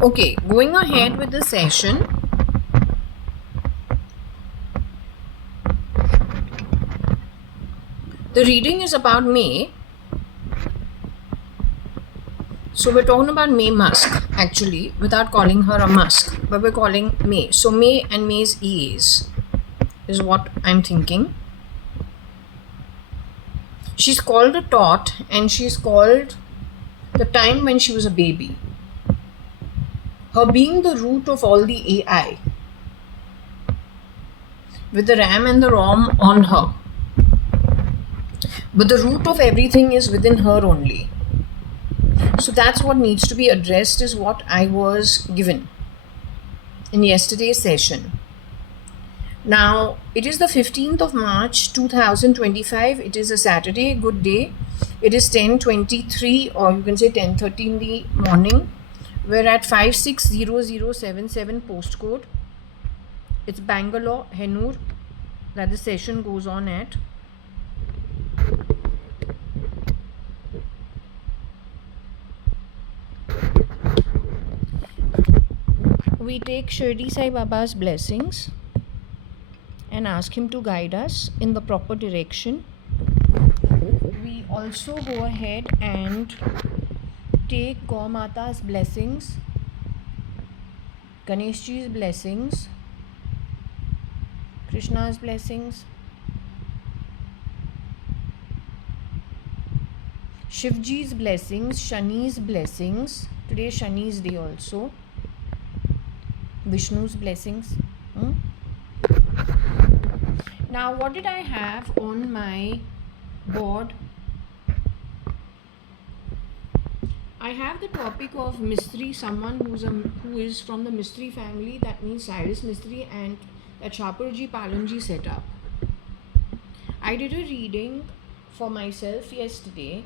Okay, going ahead with the session. The reading is about May. So we're talking about May Musk, actually, without calling her a Musk, but we're calling May. So May and May's EAs is what I'm thinking. She's called a tot, and she's called the time when she was a baby. Her being the root of all the AI, with the RAM and the ROM on her. But the root of everything is within her only. So that's what needs to be addressed, is what I was given in yesterday's session. Now, it is the 15th of March 2025. It is a Saturday, good day. It is 10:23, or you can say 10:30 in the morning. We're at 560077 postcode. It's Bangalore, Hennur, that the session goes on at. We take Shirdi Sai Baba's blessings and ask him to guide us in the proper direction. We also go ahead and take Gaur Mata's blessings, Ganesh Ji's blessings, Krishna's blessings, Shivji's blessings, Shani's blessings. Today is Shani's day also. Vishnu's blessings. Now, what did I have on my board? I have the topic of Mistry, someone who is from the Mistry family. That means Cyrus Mistry, and that Shaparji Palanji setup. I did a reading for myself yesterday,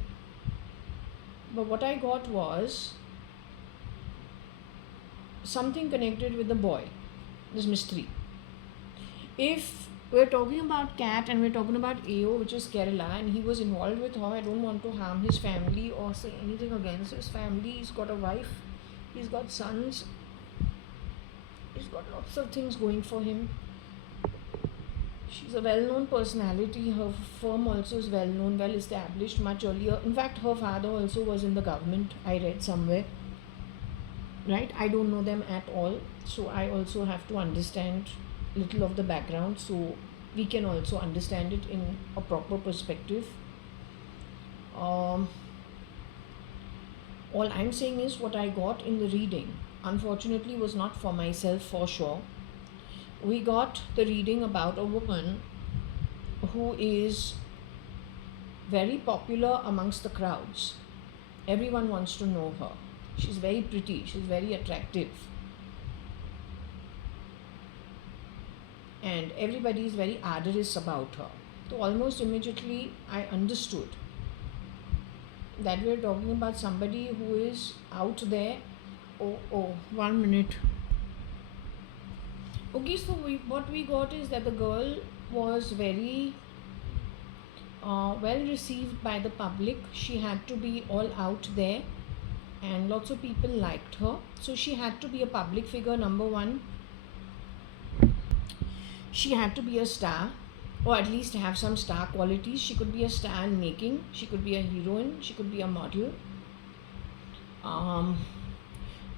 but what I got was something connected with the boy, this Mistry. If we're talking about cat and we're talking about AO, which is Kerala, and he was involved with her, I don't want to harm his family or say anything against his family. He's got a wife, he's got sons, he's got lots of things going for him. She's a well-known personality. Her firm also is well-known, well-established, much earlier. In fact, her father also was in the government, I read somewhere. Right? I don't know them at all, so I also have to understand little of the background, so we can also understand it in a proper perspective. All I'm saying is what I got in the reading, unfortunately, was not for myself for sure. We got the reading about a woman who is very popular amongst the crowds. Everyone wants to know her. She's very pretty, she's very attractive, and everybody is very ardorous about her. So almost immediately I understood that we're talking about somebody who is out there. Oh, 1 minute. Okay, so what we got is that the girl was very well received by the public. She had to be all out there, and lots of people liked her. So she had to be a public figure, number one. She had to be a star, or at least have some star qualities. She could be a star in making. She could be a heroine. She could be a model.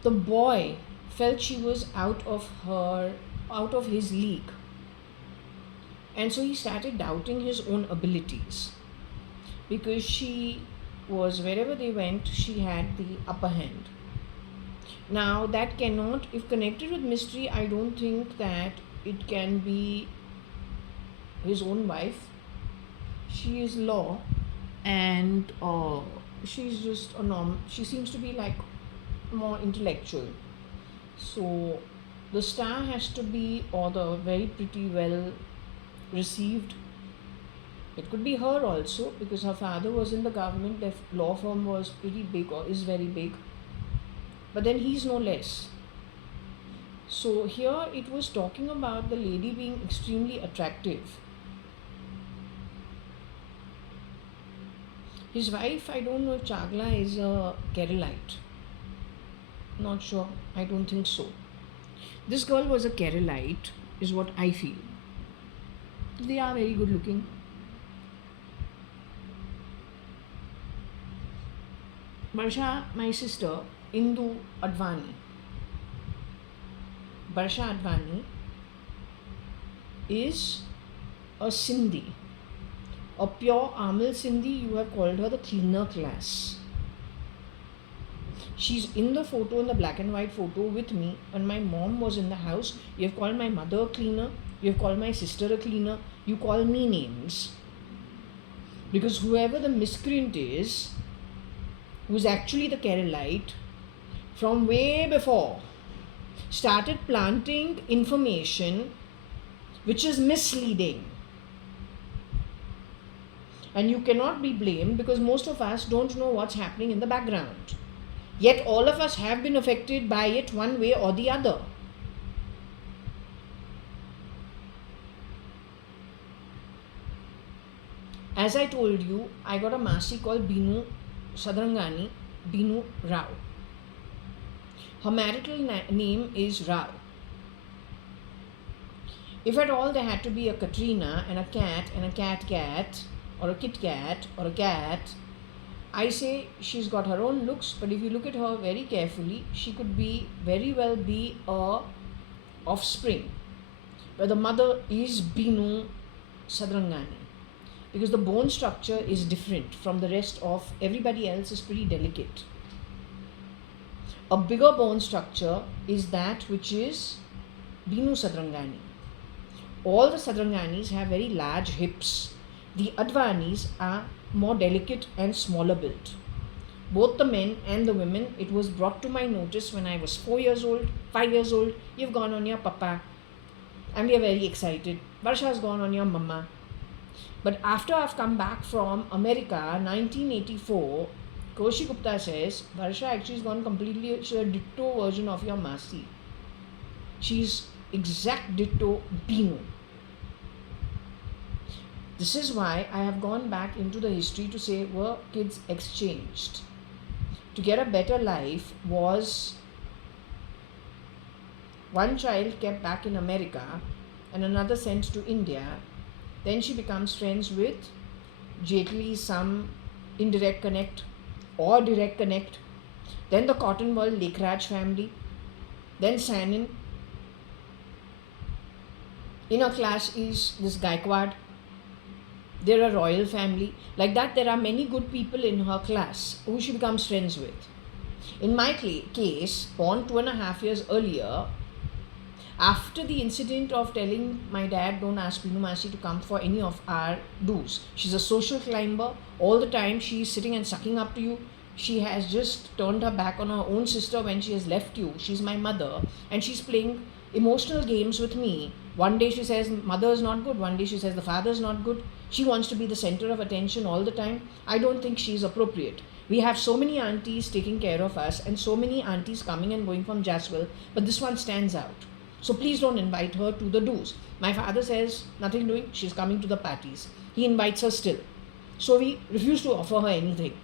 The boy felt she was out of his league, and so he started doubting his own abilities, because she was, wherever they went, she had the upper hand. Now that cannot, if connected with mystery, I don't think that it can be his own wife. She is law, and she's just a norm. She seems to be like more intellectual. So the star has to be, or the very pretty, well received. It could be her also, because her father was in the government. Their law firm was pretty big, or is very big. But then he's no less. So here it was talking about the lady being extremely attractive. His wife, I don't know if Chagla is a Keralite. Not sure. I don't think so. This girl was a Keralite, is what I feel. They are very good looking. Barsha, my sister, Indu Advani. Barsha Advani is a Sindhi, a pure Amil Sindhi. You have called her the cleaner class. She's in the photo, in the black and white photo with me. When my mom was in the house, you have called my mother a cleaner, you have called my sister a cleaner, you call me names. Because whoever the miscreant is, who's actually the Keralite, from way before, started planting information which is misleading. And you cannot be blamed because most of us don't know what's happening in the background. Yet all of us have been affected by it one way or the other. As I told you, I got a Masi called Binu Sadrangani, Binu Rao. Her marital name is Rao. If at all there had to be a Katrina and a cat, or a Kit Kat or a cat, I say she's got her own looks, but if you look at her very carefully, she could very well be a offspring, where the mother is Binu Sadrangani, because the bone structure is different from the rest of everybody else, is pretty delicate. A bigger bone structure is that which is Binu Sadrangani. All the Sadranganis have very large hips. The Advanis are more delicate and smaller built. Both the men and the women, it was brought to my notice when I was 4 years old, 5 years old. You've gone on your papa, and we are very excited. Barsha's gone on your mama. But after I've come back from America, 1984, Koshi Gupta says, Barsha actually has gone completely, she's a ditto version of your Masi. She's exact ditto Binu. This is why I have gone back into the history to say, were kids exchanged? To get a better life was one child kept back in America and another sent to India. Then she becomes friends with Jaitley, some indirect connect or direct connect. Then the Cotton World Lakraj family. Then Sanin. In her class is this Gaikwad. They're a royal family. Like that, there are many good people in her class who she becomes friends with. In my case, born 2.5 years earlier, after the incident of telling my dad, don't ask Binu Masi to come for any of our do's. She's a social climber. All the time she's sitting and sucking up to you. She has just turned her back on her own sister when she has left you. She's my mother and she's playing emotional games with me. One day she says mother is not good. One day she says the father is not good. She wants to be the center of attention all the time. I don't think she's appropriate. We have so many aunties taking care of us and so many aunties coming and going from Jaswell, but this one stands out. So please don't invite her to the do's. My father says, nothing doing, she's coming to the parties. He invites her still. So we refuse to offer her anything.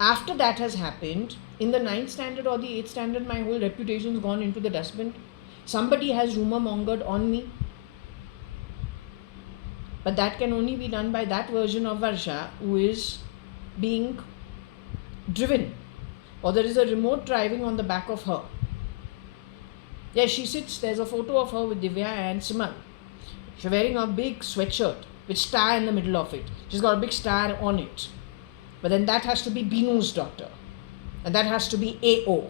After that has happened, in the 9th standard or the 8th standard, my whole reputation's gone into the dustbin. Somebody has rumor mongered on me. But that can only be done by that version of Varsha who is being driven. Or there is a remote driving on the back of her. Yes, she sits, there's a photo of her with Divya and Simal. She's wearing a big sweatshirt with star in the middle of it. She's got a big star on it. But then that has to be Binu's daughter. And that has to be AO.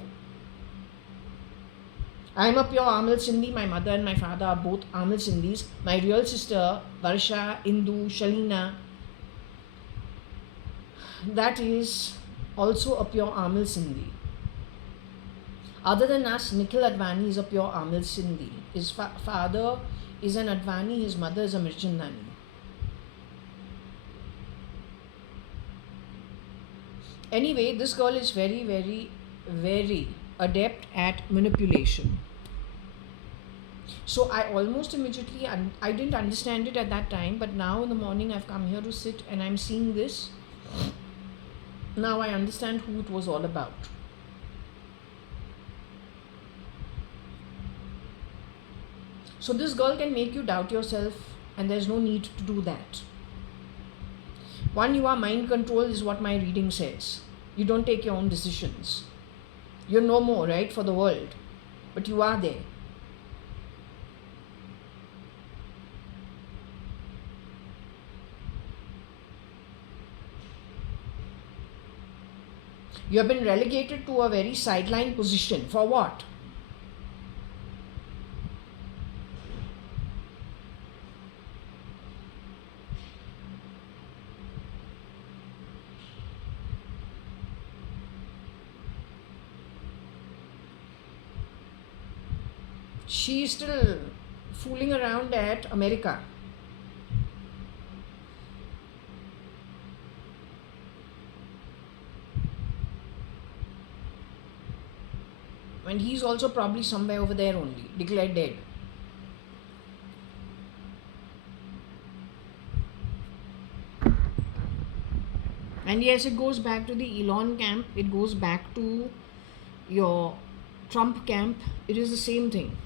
I'm a pure Amil Sindhi. My mother and my father are both Amil Sindhis. My real sister, Varsha, Indu, Shalina, that is also a pure Amil Sindhi. Other than us, Nikhil Advani is a pure Amil Sindhi. His father is an Advani, his mother is a Mirchandani. Anyway, this girl is very, very, very adept at manipulation. So I almost immediately, I didn't understand it at that time, but now in the morning I've come here to sit and I'm seeing this. Now I understand who it was all about. So this girl can make you doubt yourself, and there's no need to do that. One, you are mind controlled, is what my reading says. You don't take your own decisions. You're no more, right, for the world, but you are there. You have been relegated to a very sideline position. For what? She is still fooling around at America. And he's also probably somewhere over there only, declared dead. And yes, it goes back to the Elon camp, it goes back to your Trump camp. It is the same thing.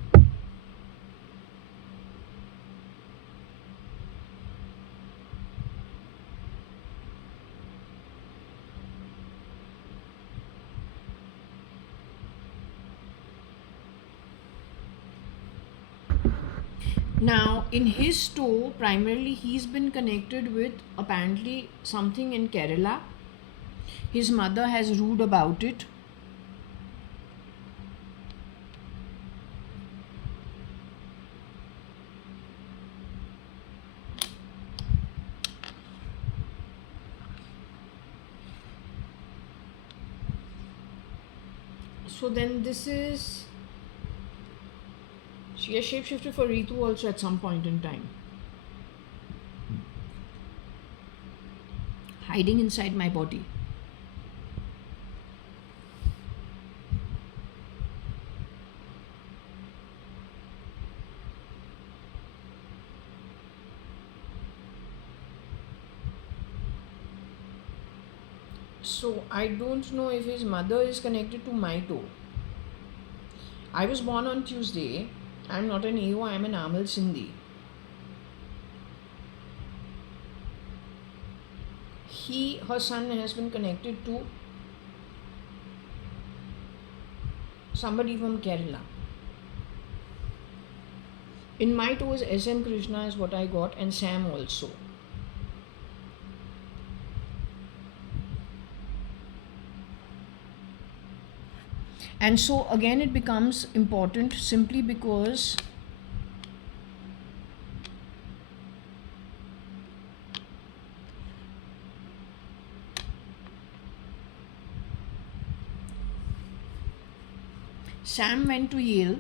Now, in his toe, primarily he's been connected with apparently something in Kerala. His mother has rude about it. So then this is, she has shapeshifted for Ritu also at some point in time. Hiding inside my body. So I don't know if his mother is connected to my toe. I was born on Tuesday. I'm not an AO, I'm an Amal Sindhi. Her son has been connected to somebody from Kerala. In my toe is SM Krishna is what I got, and Sam also. And so again it becomes important simply because Sam went to Yale.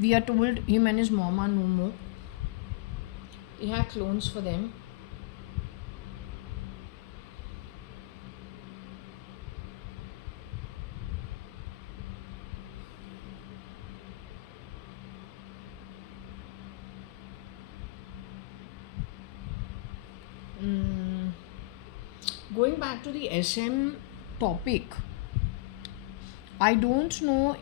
We are told him and his mom are no more. They have clones for them. Going back to the SM topic, I don't know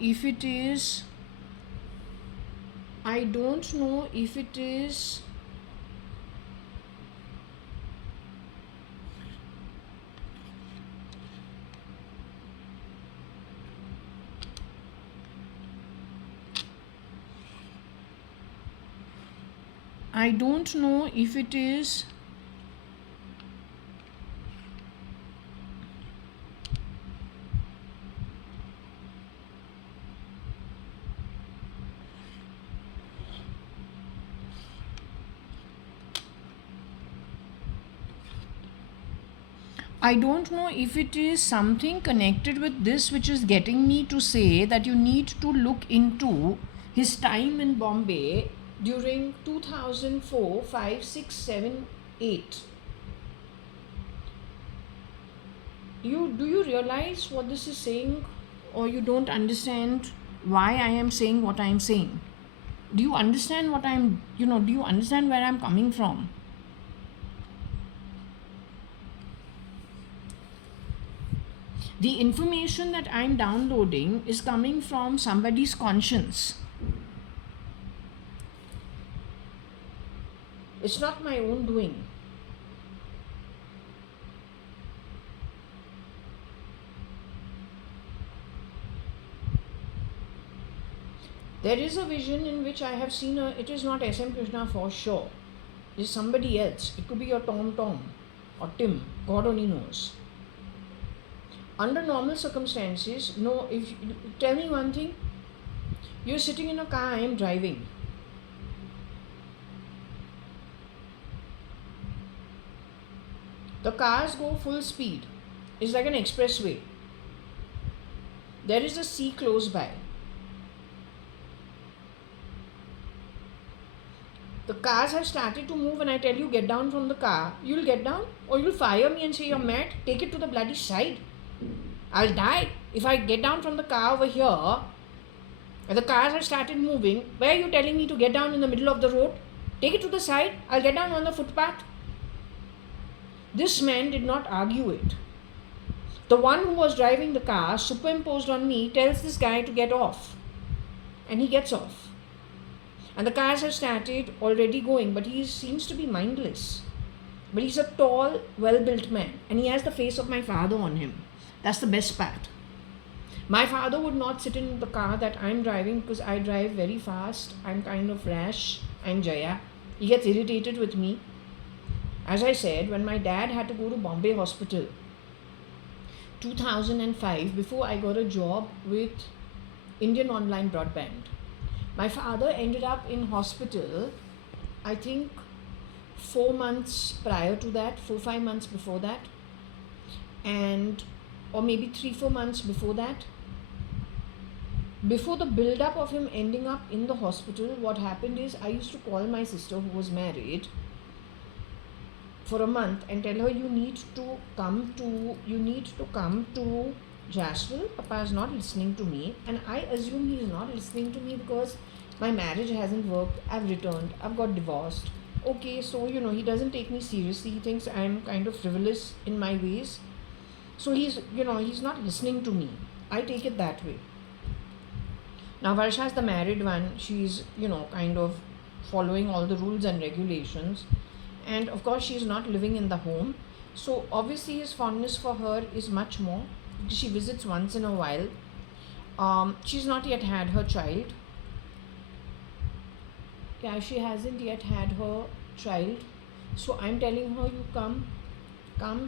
if it is something connected with this which is getting me to say that you need to look into his time in Bombay during 2004, 5, 6, 7, 8. Do you realize what this is saying, or you don't understand why I am saying what I am saying? Do you understand do you understand where I'm coming from? The information that I'm downloading is coming from somebody's conscience. It's not my own doing. There is a vision in which I have seen it is not SM Krishna for sure. It's somebody else. It could be your Tom or Tim. God only knows. Under normal circumstances, no, if tell me one thing, you're sitting in a car, I am driving. The cars go full speed. It's like an expressway. There is a sea close by. The cars have started to move and I tell you get down from the car. You'll get down or you'll fire me and say you're mad. Take it to the bloody side. I'll die. If I get down from the car over here and the cars have started moving, where are you telling me to get down in the middle of the road? Take it to the side. I'll get down on the footpath. This man did not argue it. The one who was driving the car, superimposed on me, tells this guy to get off. And he gets off. And the cars have started already going, but he seems to be mindless. But he's a tall, well-built man. And he has the face of my father on him. That's the best part. My father would not sit in the car that I'm driving because I drive very fast. I'm kind of rash. I'm Jaya. He gets irritated with me. As I said, when my dad had to go to Bombay Hospital, 2005, before I got a job with Indian Online Broadband, my father ended up in hospital, I think 4 months prior to that, 4-5 months before that, and or maybe 3-4 months before that. Before the build-up of him ending up in the hospital, what happened is I used to call my sister who was married for a month and tell her you need to come to Jaswal. Papa is not listening to me, and I assume he is not listening to me because my marriage hasn't worked. I've returned. I've got divorced. Okay, so he doesn't take me seriously. He thinks I'm kind of frivolous in my ways. So he's not listening to me. I take it that way. Now Varsha is the married one. She's kind of following all the rules and regulations. And of course she is not living in the home, so obviously his fondness for her is much more because she visits once in a while. She's not yet had her child. Yeah, she hasn't yet had her child. So I'm telling her, you come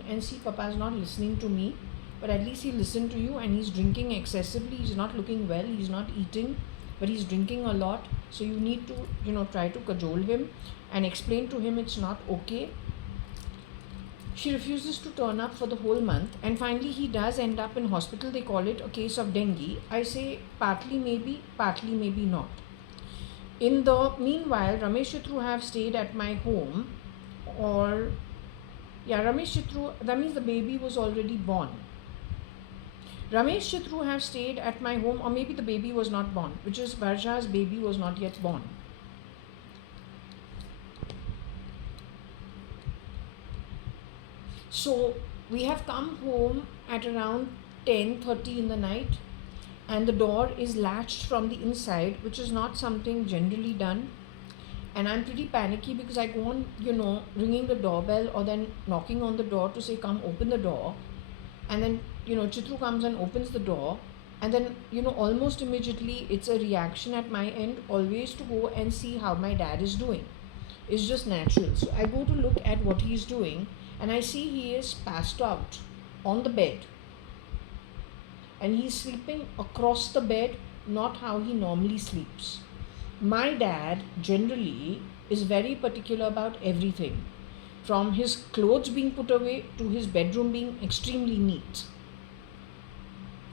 and see, Papa's not listening to me, but at least he'll listen to you. And he's drinking excessively. He's not looking well. He's not eating, but he's drinking a lot. So you need to try to cajole him and explain to him it's not okay. She refuses to turn up for the whole month, and finally he does end up in hospital. They call it a case of dengue. I say partly maybe not. In the meanwhile, Ramesh Chitru have stayed at my home, Ramesh Chitru, that means the baby was already born. Ramesh Chitru have stayed at my home, or maybe the baby was not born, which is Varsha's baby was not yet born. So we have come home at around 10:30 in the night, and the door is latched from the inside, which is not something generally done. And I'm pretty panicky because I go on, ringing the doorbell or then knocking on the door to say, come open the door. And then, Chitru comes and opens the door. And then, almost immediately it's a reaction at my end, always to go and see how my dad is doing. It's just natural. So I go to look at what he's doing, and I see he is passed out on the bed. And he's sleeping across the bed, not how he normally sleeps. My dad generally is very particular about everything, from his clothes being put away to his bedroom being extremely neat.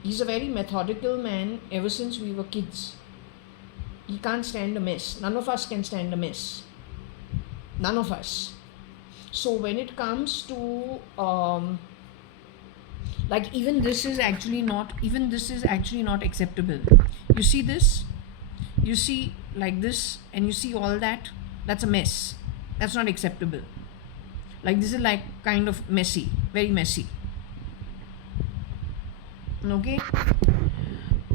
He's a very methodical man ever since we were kids. He can't stand a mess. None of us can stand a mess. None of us. So when it comes to even this is actually not acceptable. You see this? You see like this, and you see all that? That's a mess. That's not acceptable. Like this is like kind of messy, very messy. Okay,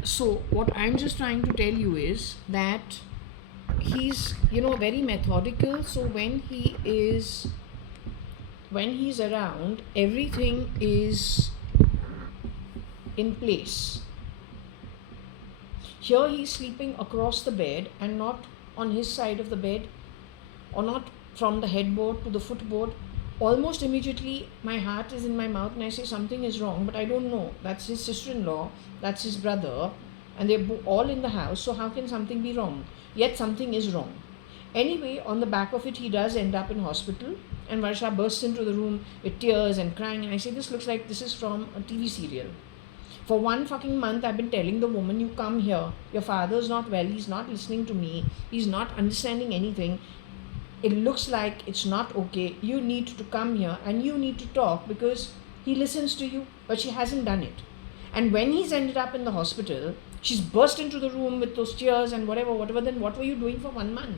so what I'm just trying to tell you is that he's, very methodical. So when he's around, everything is in place. Here he's sleeping across the bed and not on his side of the bed, or not from the headboard to the footboard. Almost immediately, my heart is in my mouth and I say something is wrong, but I don't know. That's his sister in law, that's his brother, and they're all in the house, so how can something be wrong? Yet something is wrong. Anyway, on the back of it, he does end up in hospital, and Varsha bursts into the room with tears and crying. And I say, this looks like this is from a TV serial. For 1 fucking month, I've been telling the woman, you come here. Your father's not well. He's not listening to me. He's not understanding anything. It looks like it's not okay. You need to come here and you need to talk because he listens to you. But she hasn't done it. And when he's ended up in the hospital, she's burst into the room with those tears and whatever. Then what were you doing for 1 month?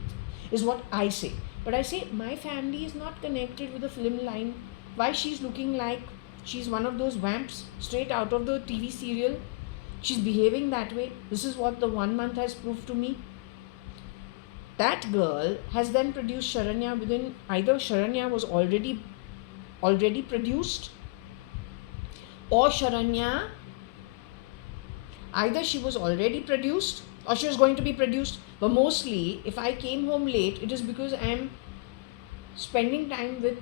Is what I say. But I say, my family is not connected with the film line. Why she's looking like she's one of those vamps straight out of the TV serial? She's behaving that way. This is what the 1 month has proved to me. That girl has then produced Sharanya within, either Sharanya was already produced, or Sharanya, either she was already produced or she was going to be produced. But mostly, if I came home late, it is because I am spending time with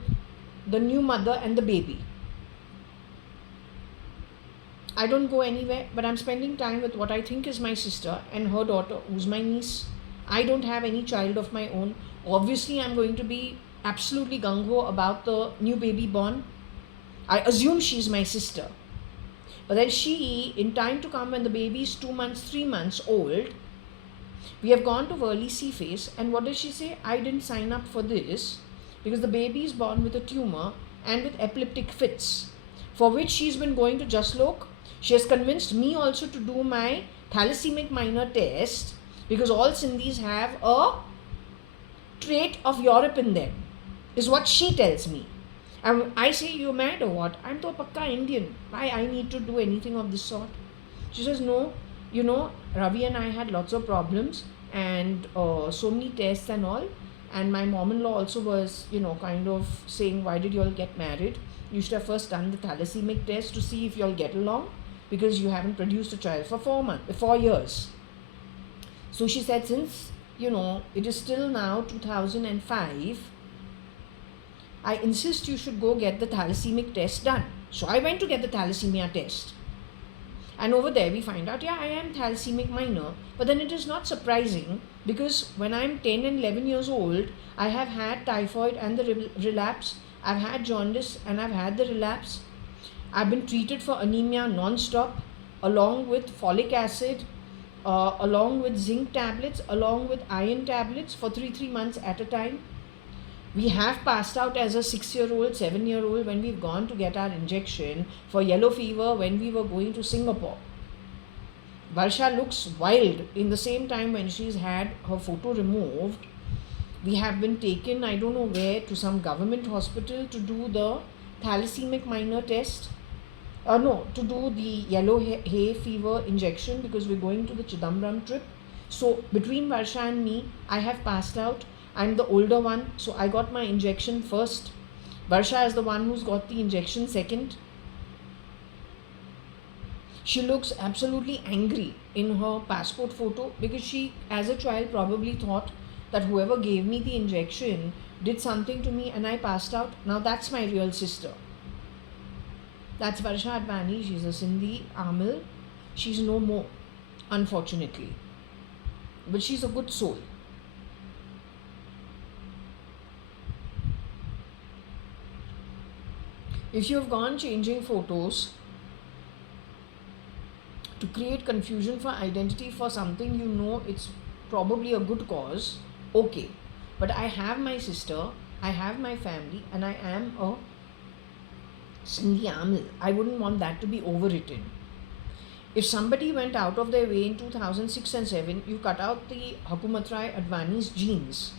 the new mother and the baby. I don't go anywhere, but I'm spending time with what I think is my sister and her daughter, who's my niece. I don't have any child of my own. Obviously, I'm going to be absolutely gung-ho about the new baby born. I assume she's my sister. But then she, in time to come when the baby is 2 months, 3 months old, we have gone to early C phase, and what does she say? I didn't sign up for this because the baby is born with a tumor and with epileptic fits, for which she's been going to Jaslok. She has convinced me also to do my thalassaemic minor test because all Sindhis have a trait of Europe in them, is what she tells me. And I say, you're mad or what? I'm to a pakka Indian. Why I need to do anything of this sort? She says, no, Ravi and I had lots of problems and so many tests and all. And my mom-in-law also was, kind of saying, why did you all get married? You should have first done the thalassaemic test to see if you all get along, because you haven't produced a child for 4 years. So she said, since, it is still now 2005, I insist you should go get the thalassaemic test done. So I went to get the thalassemia test. And over there we find out, I am thalassaemic minor. But then it is not surprising because when I'm 10 and 11 years old, I have had typhoid and the relapse. I've had jaundice and I've had the relapse. I've been treated for anemia non-stop, along with folic acid, along with zinc tablets, along with iron tablets for 3 months at a time. We have passed out as a 6-year-old, 7-year-old when we've gone to get our injection for yellow fever when we were going to Singapore. Varsha looks wild. In the same time when she's had her photo removed, we have been taken, I don't know where, to some government hospital to do the thalassaemic minor test. To do the yellow hay fever injection because we're going to the Chidambaram trip. So between Varsha and me, I have passed out. I'm the older one, so I got my injection first. Varsha is the one who's got the injection second. She looks absolutely angry in her passport photo because she, as a child, probably thought that whoever gave me the injection did something to me and I passed out. Now that's my real sister. That's JAYA.ADVANI. She's a Sindhi Amil. She's no more, unfortunately. But she's a good soul. If you have gone changing photos to create confusion for identity for something it's probably a good cause, okay. But I have my sister, I have my family, and I am a Sindhi Amil. I wouldn't want that to be overwritten. If somebody went out of their way in 2006 and 7, you cut out the JAYA.ADVANI's genes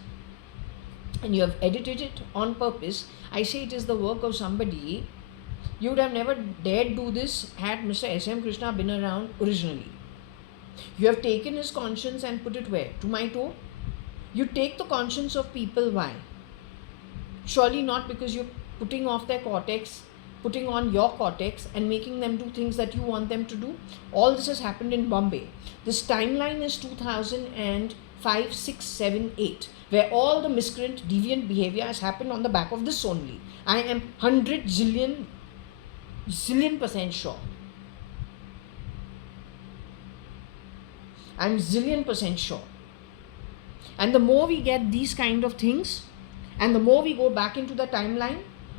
and you have edited it on purpose, I say it is the work of somebody You would have never dared do this had Mr. S.M. Krishna been around originally. You have taken his conscience and put it where? To my toe? You take the conscience of people, why? Surely not because you're putting off their cortex, putting on your cortex and making them do things that you want them to do. All this has happened in Bombay. This timeline is 2005, 6, 7, 8, where all the miscreant, deviant behavior has happened on the back of this only. I am 100 zillion% sure. I'm zillion% sure. And the more we get these kind of things, and the more we go back into the timeline,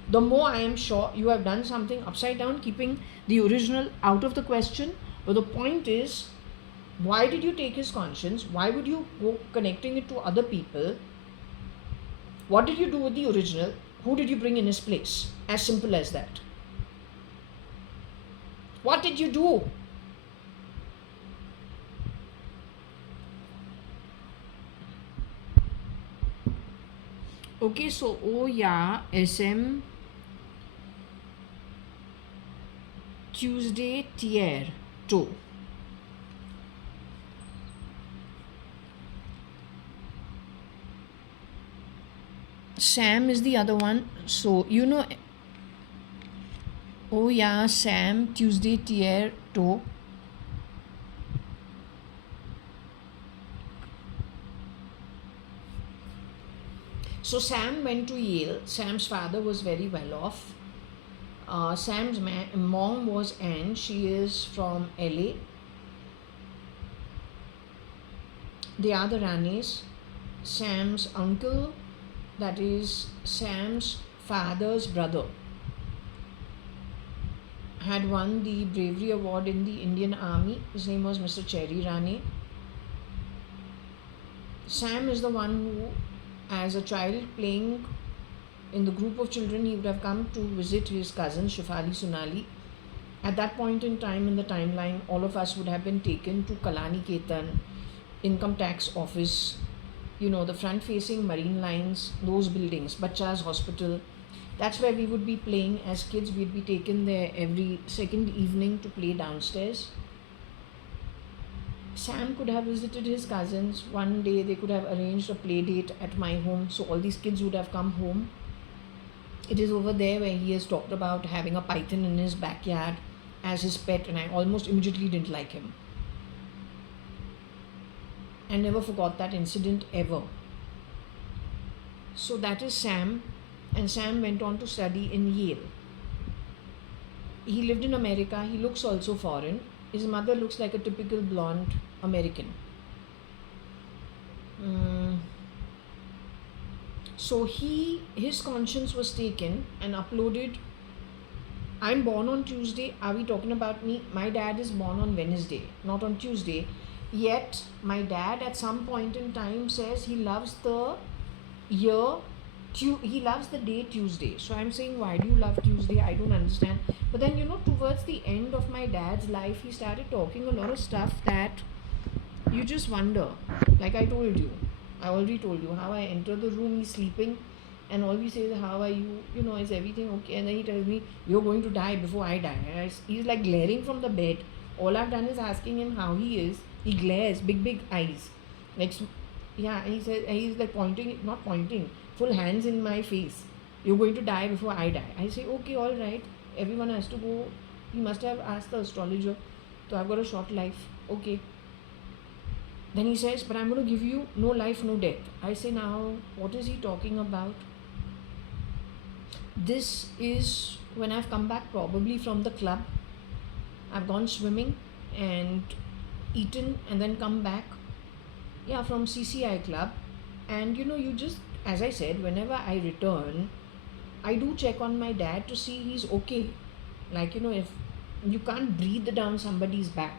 the more I am sure you have done something upside down, keeping the original out of the question. But the point is, why did you take his conscience? Why would you go connecting it to other people? What did you do with the original? Who did you bring in his place? As simple as that. What did you do? Okay, so oh yeah, SM Tuesday tier 2. Sam is the other one. So you know, oh yeah, Sam Tuesday tier 2. So Sam went to Yale. Sam's father was very well off. Sam's mom was Anne. She is from LA. They are the Ranis. Sam's uncle, that is Sam's father's brother, had won the bravery award in the Indian Army. His name was Mr. Cherry Rane. Sam is the one who, as a child playing in the group of children, he would have come to visit his cousin Shefali Sonali. At that point in time in the timeline, all of us would have been taken to Kalani Ketan, income tax office, you know, the front facing marine lines, those buildings, Bachcha's hospital. That's where we would be playing as kids. We'd be taken there every second evening to play downstairs. Sam could have visited his cousins. One day they could have arranged a play date at my home, so all these kids would have come home. It is over there where he has talked about having a python in his backyard as his pet, and I almost immediately didn't like him. I never forgot that incident ever. So that is Sam, and Sam went on to study in Yale. He lived in America. He looks also foreign. His mother looks like a typical blonde American. So his conscience was taken and uploaded. I'm born on Tuesday. Are we talking about me? My dad is born on Wednesday, not on Tuesday. Yet my dad at some point in time says he loves the he loves the day Tuesday. So I'm saying, why do you love Tuesday? I don't understand. But then, you know, towards the end of my dad's life, he started talking a lot of stuff that you just wonder. Like I already told you how I enter the room, he's sleeping, and all we say is, how are you? You know, is everything okay? And then he tells me, you're going to die before I die. And he's like glaring from the bed. All I've done is asking him how he is. He glares, big eyes. Like, yeah, he says, he's like not pointing, full hands in my face. You're going to die before I die. I say, okay, all right. Everyone has to go. He must have asked the astrologer. So I've got a short life. Okay. Then he says, but I'm going to give you no life, no death. I say, now, what is he talking about? This is when I've come back probably from the club. I've gone swimming and eaten and then come back. Yeah, from CCI club. And you know, you just, as I said, whenever I return, I do check on my dad to see he's okay. Like, you know, if you can't breathe down somebody's back,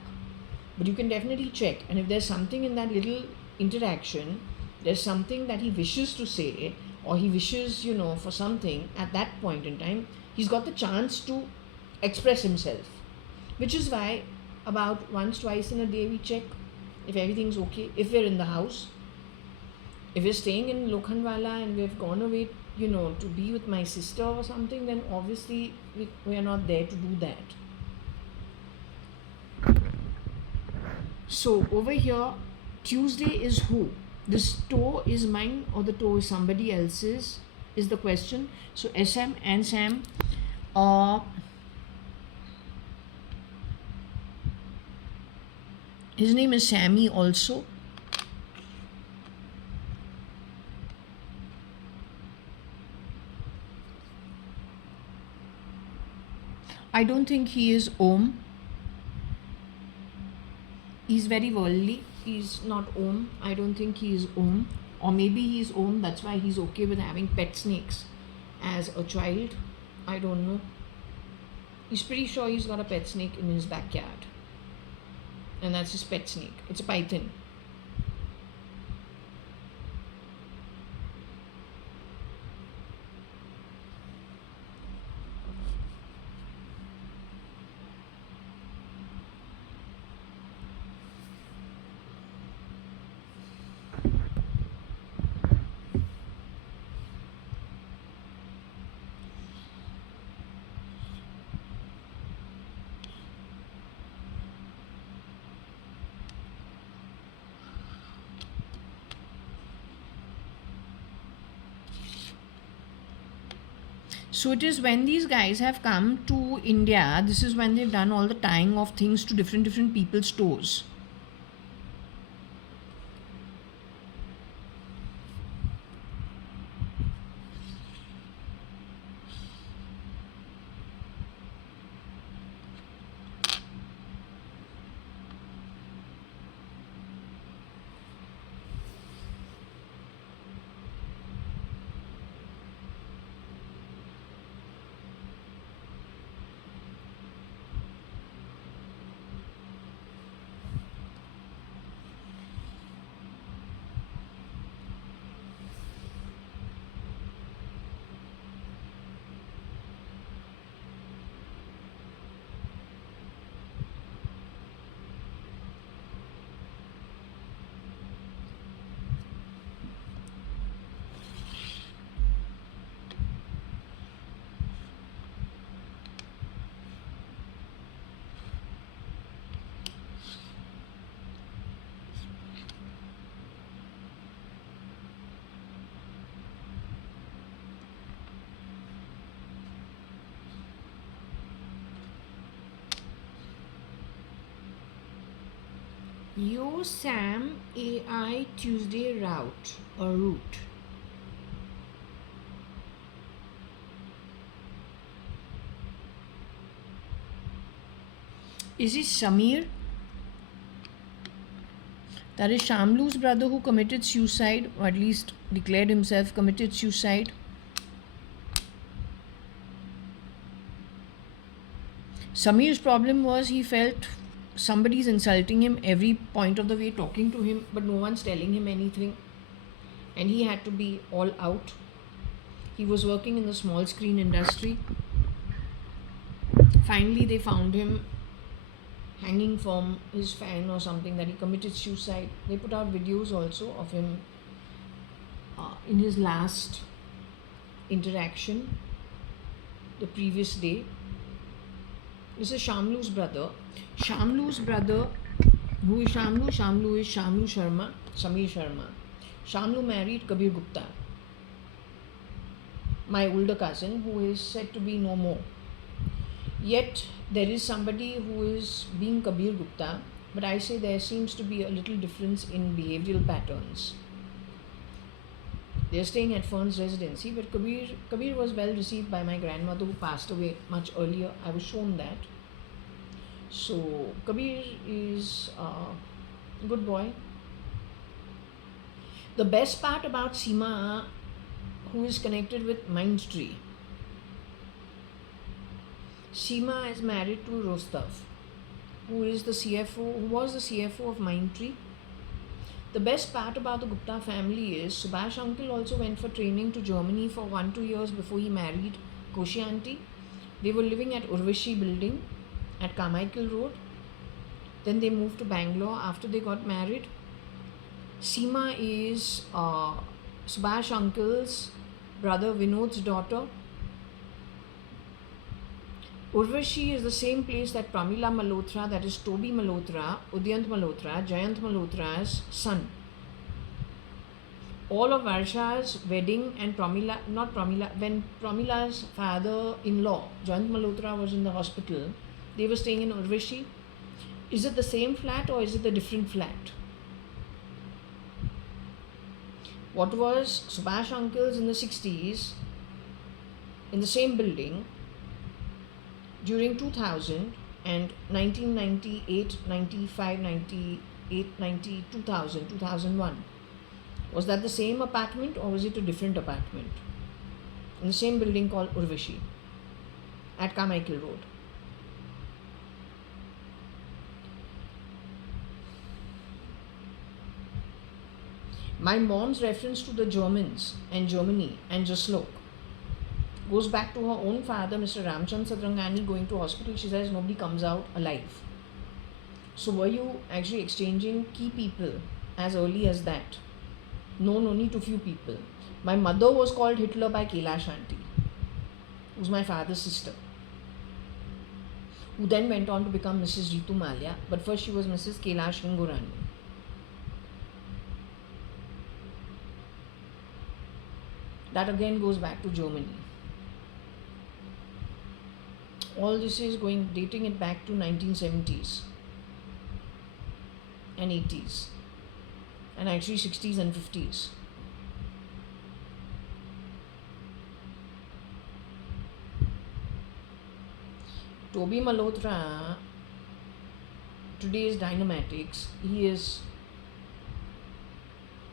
but you can definitely check. And if there's something in that little interaction, there's something that he wishes to say, or he wishes, you know, for something at that point in time, he's got the chance to express himself. Which is why about once, twice in a day we check if everything's okay, if we're in the house. If we're staying in Lokhandwala and we've gone away, to be with my sister or something, then obviously we are not there to do that. So over here, Tuesday is who? This toe is mine or the toe is somebody else's is the question. So SM and Sam. His name is Sammy also. I don't think he is Om. He's very worldly. He's not Om. I don't think he is Om. Or maybe he's Om. That's why he's okay with having pet snakes as a child. I don't know. He's pretty sure he's got a pet snake in his backyard. And that's his pet snake. It's a python. So it is when these guys have come to India, this is when they've done all the tying of things to different people's toes. Yo Sam AI Tuesday route or route. Is it Samir? That is Shamlu's brother who committed suicide, or at least declared himself committed suicide. Samir's problem was he felt somebody's insulting him every point of the way, talking to him, but no one's telling him anything. And he had to be all out. He was working in the small screen industry. Finally, they found him hanging from his fan or something, that he committed suicide. They put out videos also of him in his last interaction the previous day. This is Shamlu's brother. Shamlu's brother, who is Shamlu? Shamlu is Shamlu Sharma, Samir Sharma. Shamlu married Kabir Gupta, my older cousin, who is said to be no more. Yet there is somebody who is being Kabir Gupta, but I say there seems to be a little difference in behavioral patterns. They are staying at Fern's residency, but Kabir was well received by my grandmother, who passed away much earlier. I was shown that. So Kabir is a good boy. The best part about Seema, who is connected with Mindtree, Seema is married to Rostav, who is the CFO, who was the CFO of Mindtree. The best part about the Gupta family is Subhash uncle also went for training to Germany for 1-2 years before he married Koshi auntie. They were living at Urvashi building at Carmichael Road. Then they moved to Bangalore after they got married. Seema is Subhash uncle's brother Vinod's daughter. Urvashi is the same place that Pramila Malhotra, that is Toby Malhotra, Udyant Malhotra, Jayant Malhotra's son. All of Varsha's wedding and when Pramila's father-in-law, Jayant Malhotra, was in the hospital, they were staying in Urvashi. Is it the same flat or is it a different flat? What was Subhash Uncle's in the 60s in the same building during 2000 and 1998, 95, 98, 90, 2000, 2001? Was that the same apartment or was it a different apartment? In the same building called Urvashi at Carmichael Road. My mom's reference to the Germans and Germany and Jaslok goes back to her own father, Mr. Ramchand Sadrangani, going to hospital. She says nobody comes out alive. So were you actually exchanging key people as early as that? Known only to few people. My mother was called Hitler by Kailash Aunty, who's my father's sister, who then went on to become Mrs. Ritu Malia, but first she was Mrs. Kailash Hingorani. That again goes back to Germany. All this is dating it back to 1970s and 80s and actually 60s and 50s. Toby Malhotra, today's Dynamatics, he is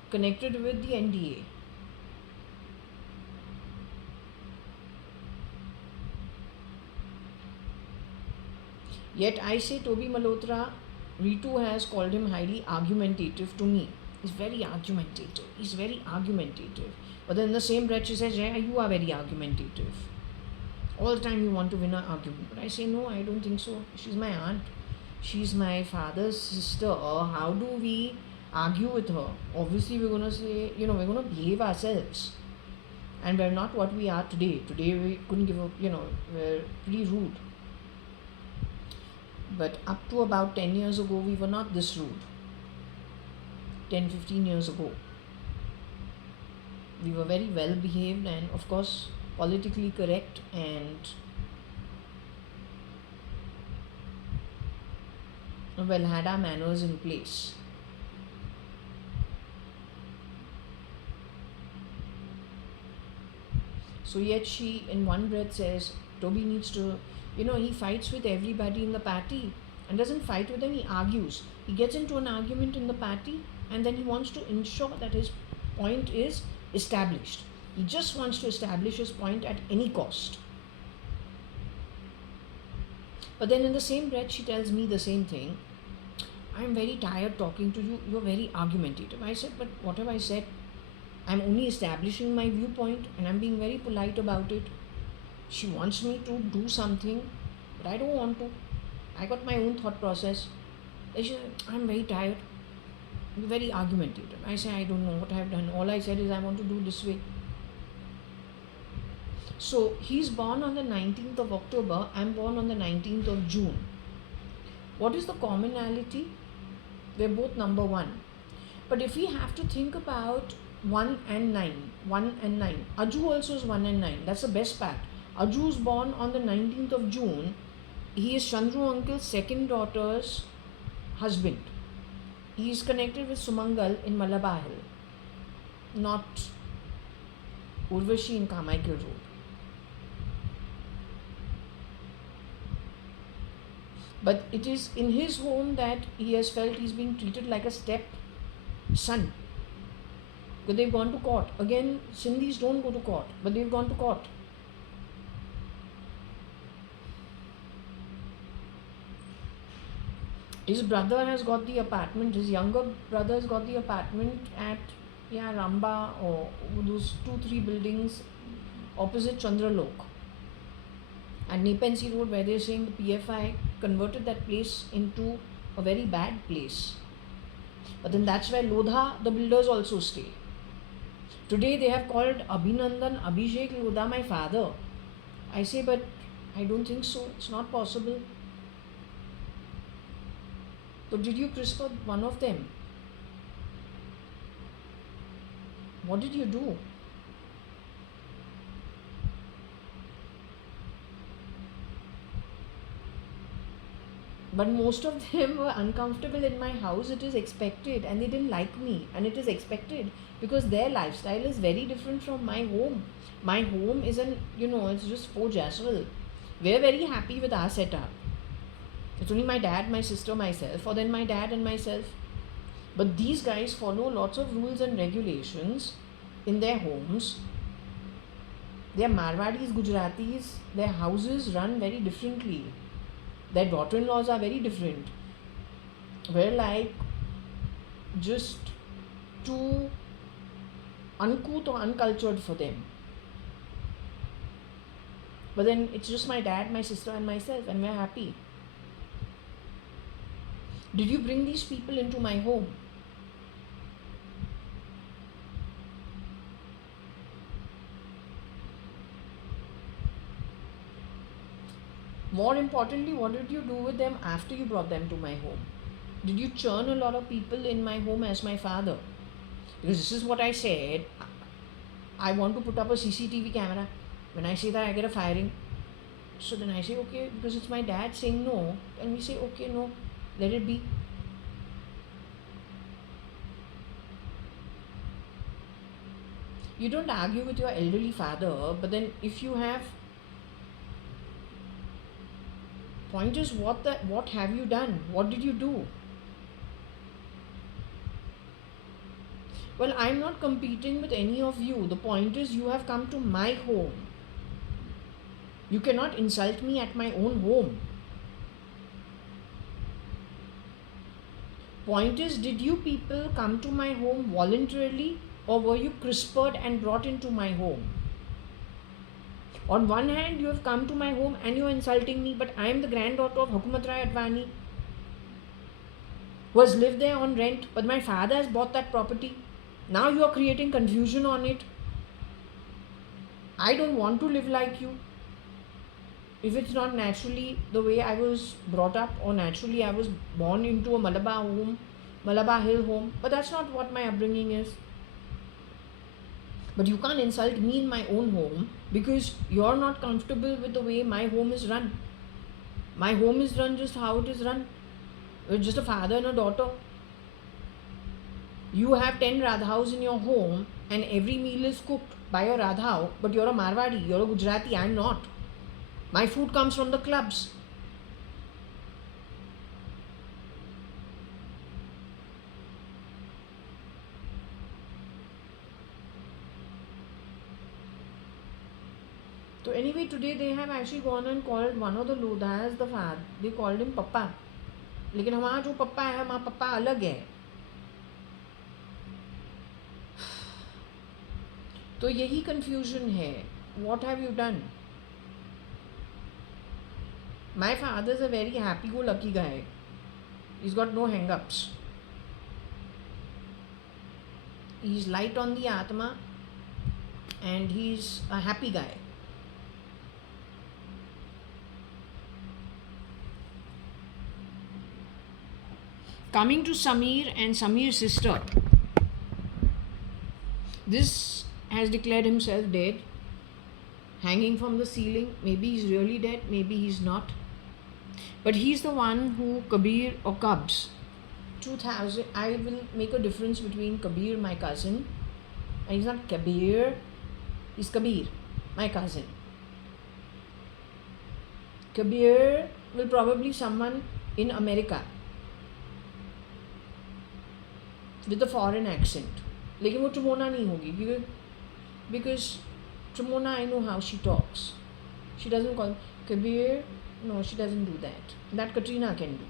connected with the NDA. Yet I say Toby Malhotra, Ritu has called him highly argumentative to me. He's very argumentative. But then in the same breath she says, Jaya, you are very argumentative. All the time you want to win an argument. But I say, no, I don't think so. She's my aunt. She's my father's sister. How do we argue with her? Obviously we're going to say, we're going to behave ourselves. And we're not what we are today. Today we couldn't give up, we're pretty rude. But up to about 10 years ago, we were not this rude. 10, 15 years ago. We were very well behaved and, of course, politically correct and well had our manners in place. So yet she in one breath says, Toby needs to, he fights with everybody in the party and doesn't fight with them, he argues. He gets into an argument in the party and then he wants to ensure that his point is established. He just wants to establish his point at any cost. But then in the same breath, she tells me the same thing. I'm very tired talking to you. You're very argumentative. I said, but what have I said? I'm only establishing my viewpoint and I'm being very polite about it. She wants me to do something, but I don't want to. I got my own thought process. She said, I'm very tired. I'm very argumentative. I say, I don't know what I've done. All I said is I want to do this way. So he's born on the 19th of October. I'm born on the 19th of June. What is the commonality? We're both number 1. But if we have to think about 1 and 9, Aju also is 1 and 9. That's the best part. Aju is born on the 19th of June. He is Chandru uncle's second daughter's husband. He is connected with Sumangal in Malabar Hill, not Urvashi in Carmichael Road. But it is in his home that he has felt he's being treated like a step son. Because they've gone to court. Again, Sindhis don't go to court, but they've gone to court. His brother has got the apartment, his younger brother has got the apartment at Ramba or those 2-3 buildings opposite Chandralok. And Nepensi Road, where they're saying the PFI converted that place into a very bad place. But then that's where Lodha, the builders also stay. Today they have called Abhinandan Abhishek Lodha my father. I say, but I don't think so. It's not possible. So did you CRISPR one of them? What did you do? But most of them were uncomfortable in my house. It is expected, and they didn't like me, and it is expected because their lifestyle is very different from my home. My home isn't, it's just four jaswal. We're very happy with our setup. It's only my dad, my sister, myself, or then my dad and myself. But these guys follow lots of rules and regulations in their homes. They're Marwadis, Gujaratis. Their houses run very differently. Their daughter-in-laws are very different. We're like just too uncouth or uncultured for them. But then it's just my dad, my sister, and myself, and we're happy. Did you bring these people into my home? More importantly, what did you do with them after you brought them to my home? Did you churn a lot of people in my home as my father? Because this is what I said. I want to put up a CCTV camera. When I say that, I get a firing. So then I say, okay, because it's my dad saying no. And we say, okay, no, let it be. You don't argue with your elderly father, but then if you have... Point is, what have you done? What did you do? Well, I'm not competing with any of you. The point is, you have come to my home. You cannot insult me at my own home. Point is, did you people come to my home voluntarily, or were you CRISPRed and brought into my home? On one hand, you have come to my home and you're insulting me, but I am the granddaughter of JAYA.ADVANI, who has lived there on rent, but my father has bought that property. Now you are creating confusion on it. I don't want to live like you. If it's not naturally the way I was brought up, or naturally I was born into a Malabar home, Malabar Hill home, but that's not what my upbringing is. But you can't insult me in my own home because you're not comfortable with the way my home is run. My home is run just how it is run. With just a father and a daughter. You have 10 Radhaus in your home and every meal is cooked by a Radhau, but you're a Marwadi, you're a Gujarati, I'm not. My food comes from the clubs. So anyway, today they have actually gone and called one of the Lodhas the father. They called him Papa. लेकिन हमारा जो पप्पा है, हमारा पप्पा अलग है. तो यही confusion है. What have you done? My father is a very happy-go-lucky guy. He's got no hang-ups. He's light on the Atma and he's a happy guy. Coming to Samir and Samir's sister. This has declared himself dead, hanging from the ceiling. Maybe he's really dead, maybe he's not. But he's the one who Kabir or Cubs 2000. I will make a difference between Kabir, my cousin, and he's not Kabir, he's Kabir, my cousin. Kabir will probably someone in America with a foreign accent. लेकिन वो Tremona नहीं होगी because Tremona, I know how she talks. She doesn't call Kabir. No, she doesn't do that. That Katrina can do.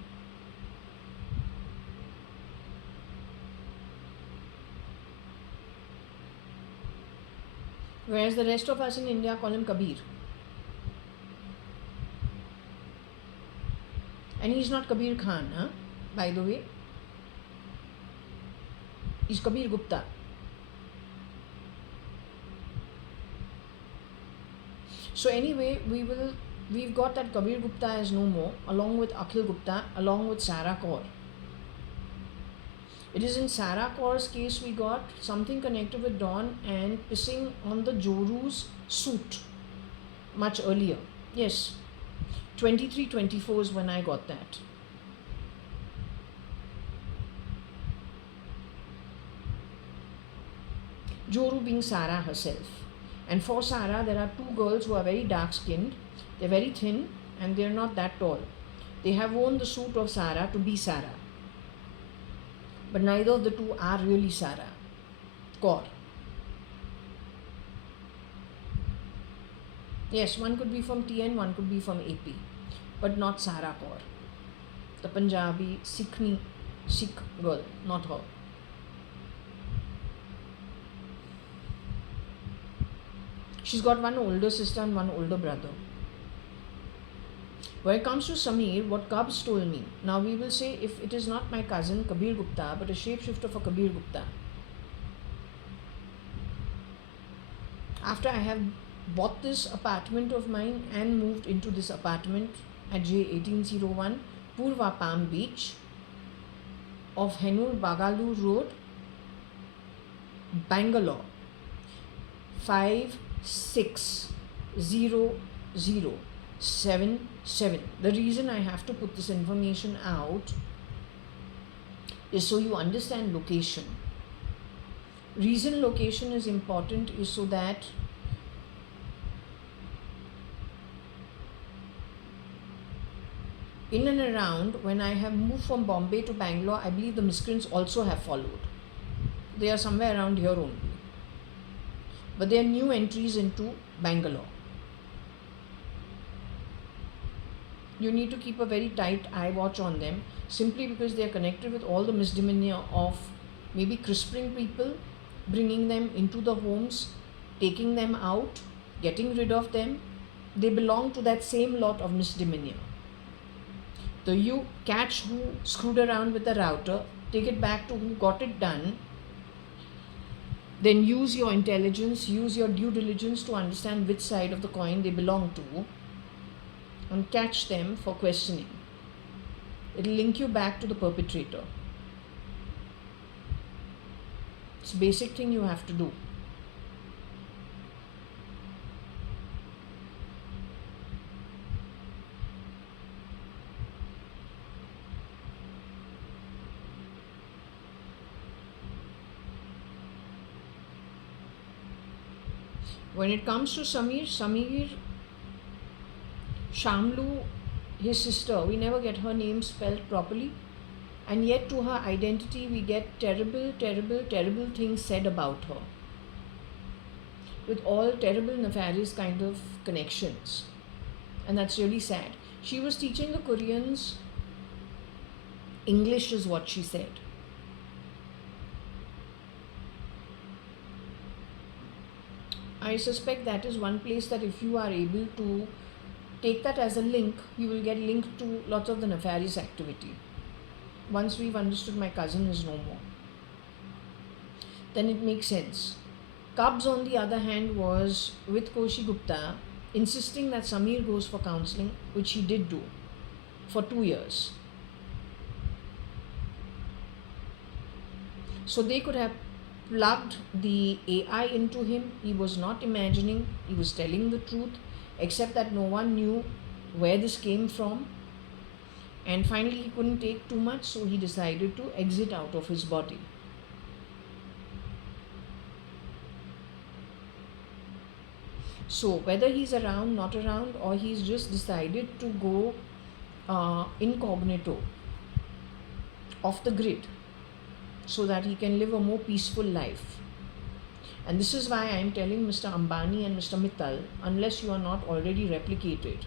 Whereas the rest of us in India call him Kabir. And he's not Kabir Khan, huh? By the way. He's Kabir Gupta. So anyway, we've got that Kabir Gupta as no more, along with Akhil Gupta, along with Sarah Kaur. It is in Sarah Kaur's case we got something connected with Dawn and pissing on the Joru's suit much earlier. Yes, 23-24 is when I got that. Joru being Sarah herself. And for Sarah, there are two girls who are very dark skinned, they're very thin, and they're not that tall. They have worn the suit of Sarah to be Sarah. But neither of the two are really Sarah Kaur. Yes, one could be from TN, one could be from AP, but not Sarah Kaur, the Punjabi Sikh girl, not her. She's got one older sister and one older brother. When it comes to Sameer, what Cubs told me, now we will say if it is not my cousin Kabir Gupta, but a shapeshifter for Kabir Gupta. After I have bought this apartment of mine and moved into this apartment at J1801, Purva Palm Beach, of Henur Bagalu Road, Bangalore, 5600077. The reason I have to put this information out is so you understand location. Reason location is important is so that in and around when I have moved from Bombay to Bangalore, I believe the miscreants also have followed. They are somewhere around here only. But they are new entries into Bangalore. You need to keep a very tight eye watch on them simply because they are connected with all the misdemeanor of maybe crisping people, bringing them into the homes, taking them out, getting rid of them. They belong to that same lot of misdemeanor. So you catch who screwed around with the router, take it back to who got it done, then use your intelligence, use your due diligence to understand which side of the coin they belong to and catch them for questioning. It will link you back to the perpetrator. It's a basic thing you have to do. When it comes to Sameer, Shamlu, his sister, we never get her name spelled properly, and yet to her identity we get terrible things said about her, with all terrible nefarious kind of connections, and that's really sad. She was teaching the Koreans English is what she said. I suspect that is one place that if you are able to take that as a link, you will get linked to lots of the nefarious activity. Once we've understood my cousin is no more, then it makes sense. Cubs, on the other hand, was with Koshi Gupta insisting that Sameer goes for counseling, which he did do for 2 years. So they could have plugged the AI into him. He was not imagining, he was telling the truth, except that no one knew where this came from. And finally he couldn't take too much, so he decided to exit out of his body. So whether he's around, not around, or he's just decided to go incognito, off the grid, so that he can live a more peaceful life. And this is why I am telling Mr. Ambani and Mr. Mittal, unless you are not already replicated,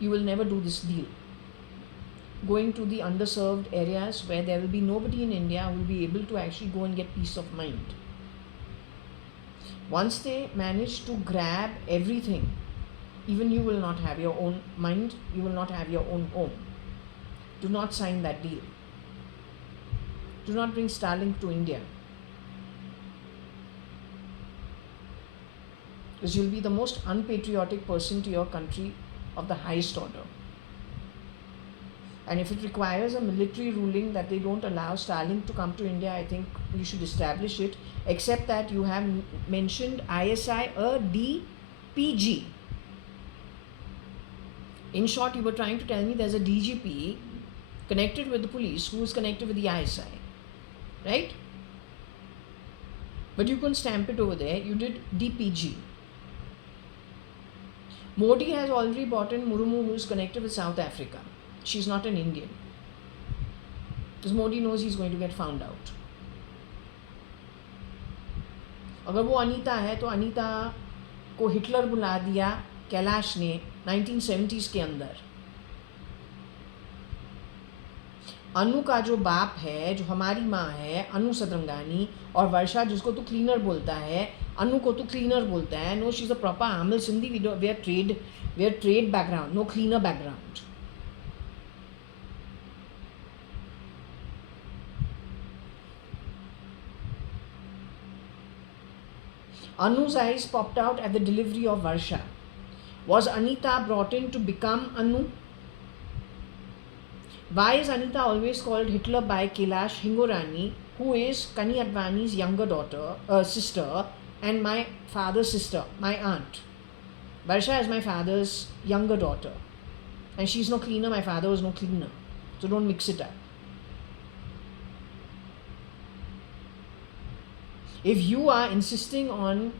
you will never do this deal. Going to the underserved areas where there will be nobody in India who will be able to actually go and get peace of mind. Once they manage to grab everything, even you will not have your own mind, you will not have your own home. Do not sign that deal. Do not bring Starlink to India. because you'll be the most unpatriotic person to your country of the highest order. And if it requires a military ruling that they don't allow Stalin to come to India, I think you should establish it, except that you have mentioned ISI-ADVANI. In short, you were trying to tell me there's a DGP connected with the police who is connected with the ISI, right? But you couldn't stamp it over there. You did DPG. Modi has already brought in Murumu, who is connected with South Africa. She's not an Indian. Because Modi knows he's going to get found out. अगर वो अनीता है तो अनीता को Hitler बुला दिया कैलाश ने 1970s के अंदर. अनु का जो बाप है, जो हमारी माँ है, अनु सदरंगानी, और वर्षा जिसको तू क्लीनर बोलता है, अनु को तू क्लीनर बोलता है. No, she is a proper Amil Sindhi. We are trade background, no cleaner background. Anu's eyes popped out at the delivery of Varsha. Was Anita brought in to become Anu? Why is Anita always called Hitler by Kailash Hingorani, who is JAYA.ADVANI's younger sister, and my father's sister, my aunt? Varsha is my father's younger daughter. And she's no cleaner, my father was no cleaner. So don't mix it up. If you are insisting on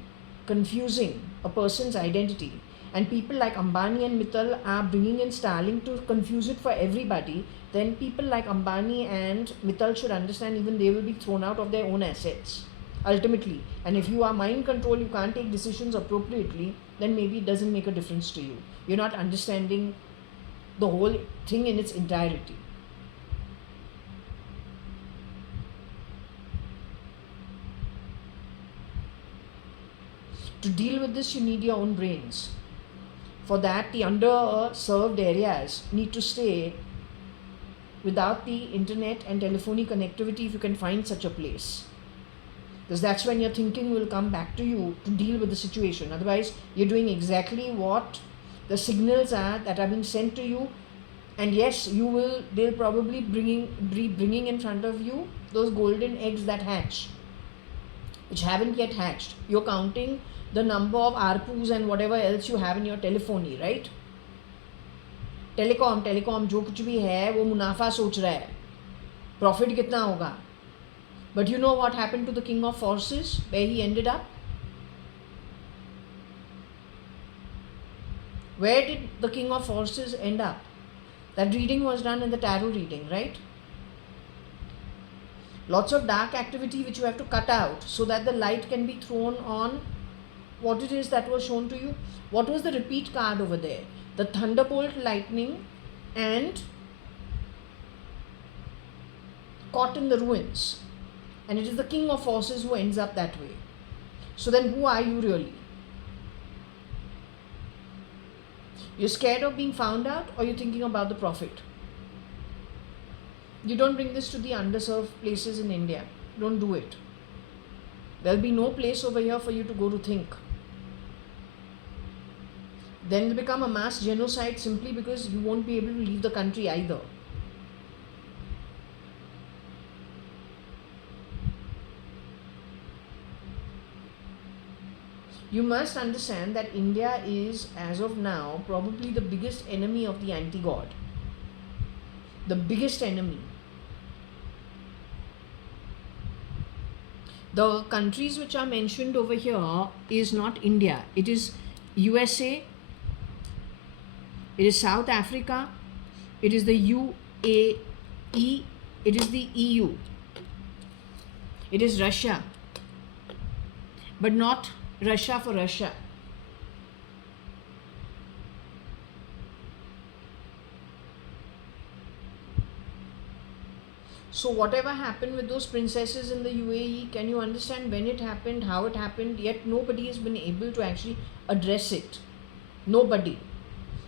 confusing a person's identity, and people like Ambani and Mittal are bringing in Stalin to confuse it for everybody, then people like Ambani and Mittal should understand even they will be thrown out of their own assets, ultimately. And if you are mind control, you can't take decisions appropriately, then maybe it doesn't make a difference to you. You're not understanding the whole thing in its entirety. To deal with this, you need your own brains. For that, the underserved areas need to stay without the internet and telephony connectivity, if you can find such a place. Because that's when your thinking will come back to you to deal with the situation. Otherwise, you're doing exactly what the signals are that are being sent to you. And yes, they'll probably be bringing in front of you those golden eggs that hatch, which haven't yet hatched. You're counting the number of ARPUs and whatever else you have in your telephony, right? Telecom जो कुछ भी है वो मुनाफा सोच रहा है, profit कितना होगा. But you know what happened to the king of forces, where he ended up? Where did the king of forces end up? That reading was done in the tarot reading, right? Lots of dark activity which you have to cut out so that the light can be thrown on what it is that was shown to you. What was the repeat card over there? The thunderbolt lightning and caught in the ruins. And it is the king of forces who ends up that way. So then who are you really? You're scared of being found out, or you're thinking about the profit? You don't bring this to the underserved places in India. Don't do it. There'll be no place over here for you to go to think. Then it'll become a mass genocide simply because you won't be able to leave the country either. You must understand that India is, as of now, probably the biggest enemy of the anti-God. The biggest enemy. The countries which are mentioned over here is not India. It is USA, it is South Africa, it is the UAE, it is the EU, it is Russia, but not Russia for Russia. So whatever happened with those princesses in the UAE, can you understand when it happened, how it happened? Yet nobody has been able to actually address it. Nobody.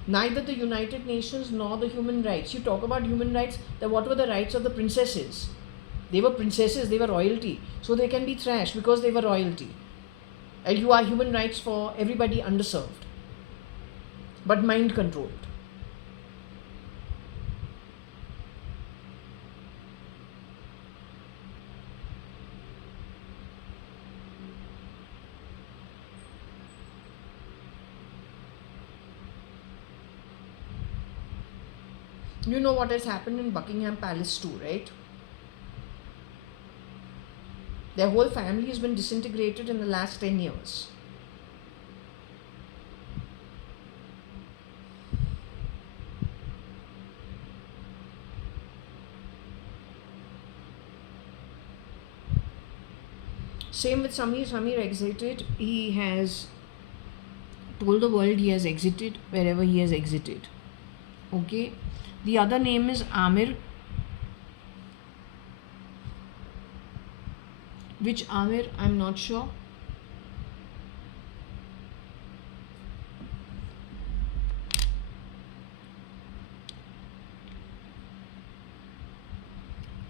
Neither the United Nations nor the human rights. You talk about human rights, then what were the rights of the princesses? They were princesses, they were royalty. So they can be thrashed because they were royalty. You are human rights for everybody underserved, but mind controlled. You know what has happened in Buckingham Palace too, right? Their whole family has been disintegrated in the last 10 years. Same with Samir. Samir exited. He has told the world he has exited wherever he has exited. Okay. The other name is Amir. Which Amir? I'm not sure.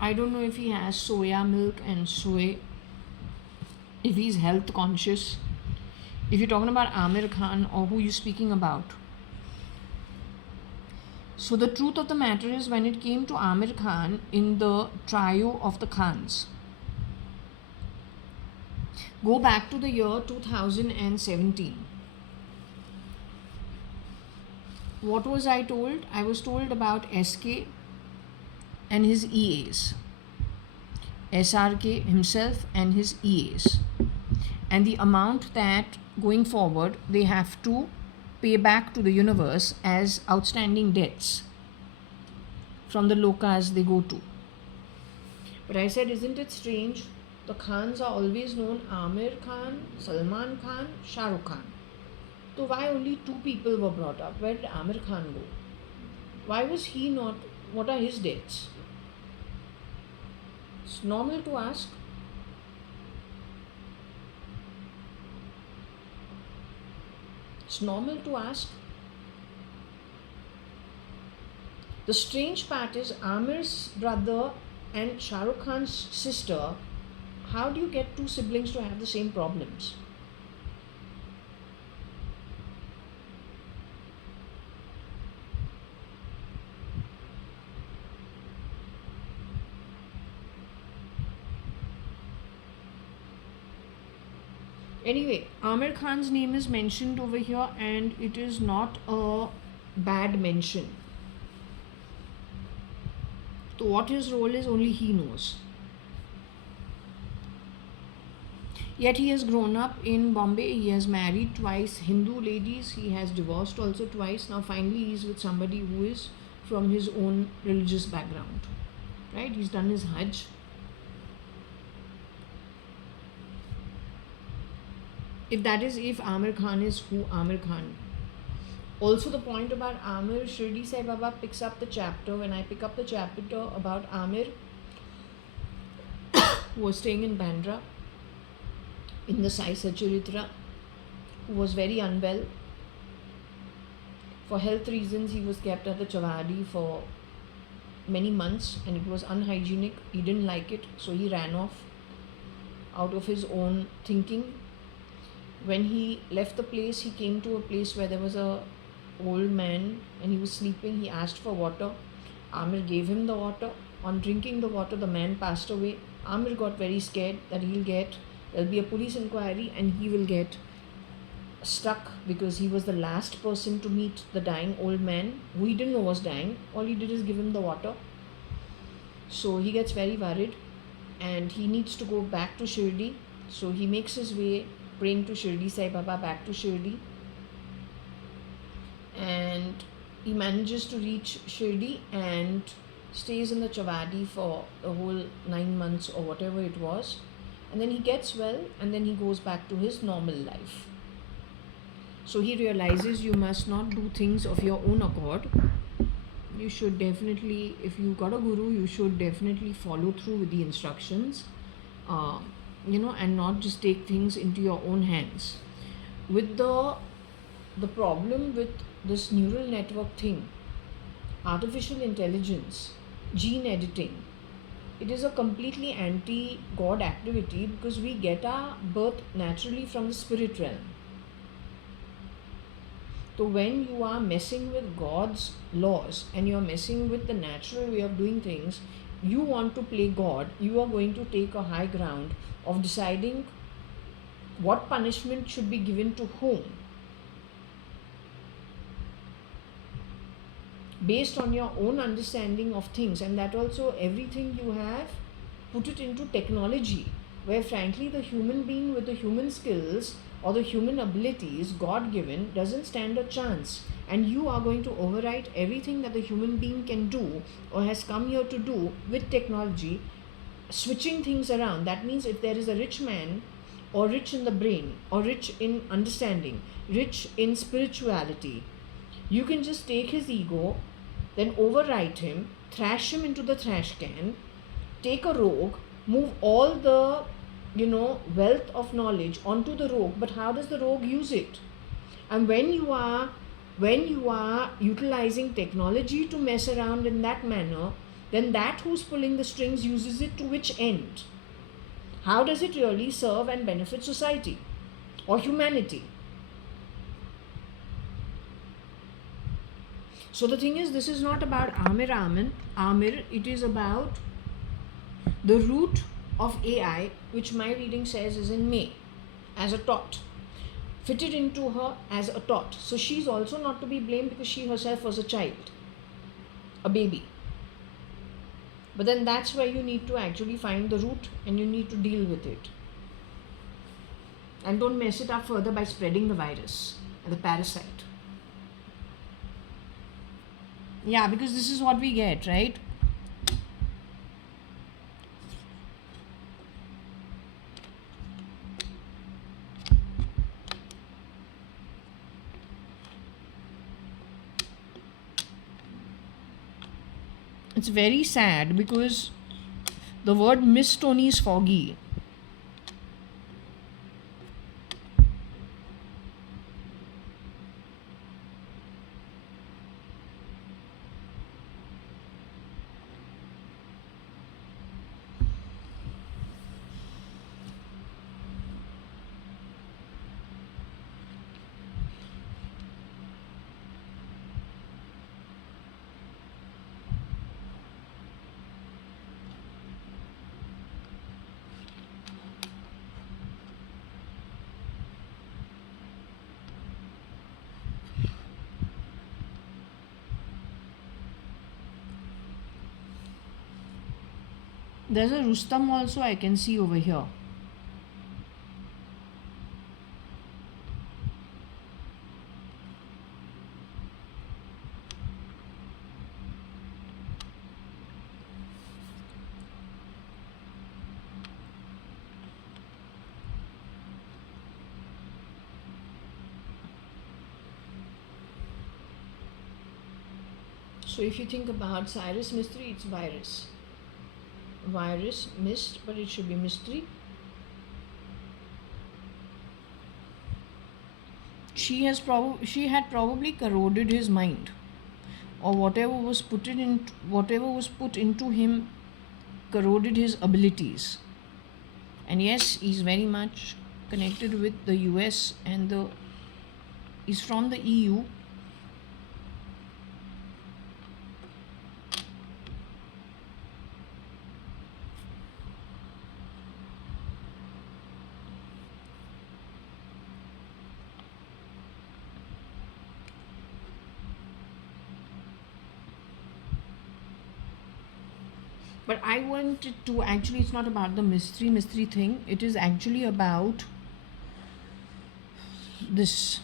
I don't know if he has soya milk and soy, if he's health conscious. If you're talking about Amir Khan or who you're speaking about. So the truth of the matter is, when it came to Amir Khan in the trio of the Khans, go back to the year 2017. What was I told? I was told about SK and his EAs. SRK himself and his EAs. And the amount that going forward they have to pay back to the universe as outstanding debts from the lokas they go to. But I said, isn't it strange? The Khans are always known: Amir Khan, Salman Khan, Shah Rukh Khan. So why only two people were brought up? Where did Amir Khan go? Why was he not? What are his debts? It's normal to ask. It's normal to ask. The strange part is, Amir's brother and Shah Rukh Khan's sister, how do you get two siblings to have the same problems? Anyway, Amir Khan's name is mentioned over here, and it is not a bad mention. So what his role is, only he knows. Yet he has grown up in Bombay. He has married twice Hindu ladies. He has divorced also twice. Now finally he is with somebody who is from his own religious background. Right? He's done his Hajj. If that is, if Amir Khan is who Amir Khan. Also, the point about Amir, Shirdi Sai Baba picks up the chapter. When I pick up the chapter about Amir, who was staying in Bandra, in the Sai Sacharitra, who was very unwell. For health reasons, he was kept at the Chavadi for many months, and it was unhygienic. He didn't like it, so he ran off out of his own thinking. When he left the place, he came to a place where there was a old man and he was sleeping. He asked for water. Amir gave him the water. On drinking the water, the man passed away. Amir got very scared that there'll be a police inquiry and he will get stuck, because he was the last person to meet the dying old man, who he didn't know was dying. All he did is give him the water. So he gets very worried and he needs to go back to Shirdi. So he makes his way praying to Shirdi Sai Baba back to Shirdi, and he manages to reach Shirdi and stays in the Chavadi for the whole 9 months or whatever it was, and then he gets well and then he goes back to his normal life. So he realizes you must not do things of your own accord. You should definitely, if you got a guru, you should definitely follow through with the instructions. And not just take things into your own hands. With the problem with this neural network thing, artificial intelligence, gene editing, it is a completely anti God activity, because we get our birth naturally from the spirit realm. So when you are messing with God's laws and you are messing with the natural way of doing things, you want to play God, you are going to take a high ground of deciding what punishment should be given to whom, based on your own understanding of things. And that also, everything you have put it into technology, where frankly the human being with the human skills or the human abilities God given doesn't stand a chance, and you are going to overwrite everything that the human being can do or has come here to do with technology, switching things around. That means if there is a rich man, or rich in the brain, or rich in understanding, rich in spirituality, you can just take his ego, then overwrite him, thrash him into the trash can, take a rogue, move all the wealth of knowledge onto the rogue. But how does the rogue use it? And when you are utilizing technology to mess around in that manner, then that who's pulling the strings uses it to which end? How does it really serve and benefit society or humanity? So the thing is, this is not about Amir, it is about the root of AI, which my reading says is in May, as a tot, fitted into her as a tot. So she's also not to be blamed, because she herself was a child, a baby. But then that's where you need to actually find the root and you need to deal with it. And don't mess it up further by spreading the virus and the parasite. Yeah, because this is what we get, right? It's very sad, because the word Miss Tony is foggy. There's a Rustam also I can see over here. So if you think about Cyrus Mystery, it's virus. Virus, mist, but it should be mystery. She had probably corroded his mind, or whatever was put into him corroded his abilities. And yes, he's very much connected with the US, and he's from the EU. But I wanted to actually, it's not about the mystery thing. It is actually about this.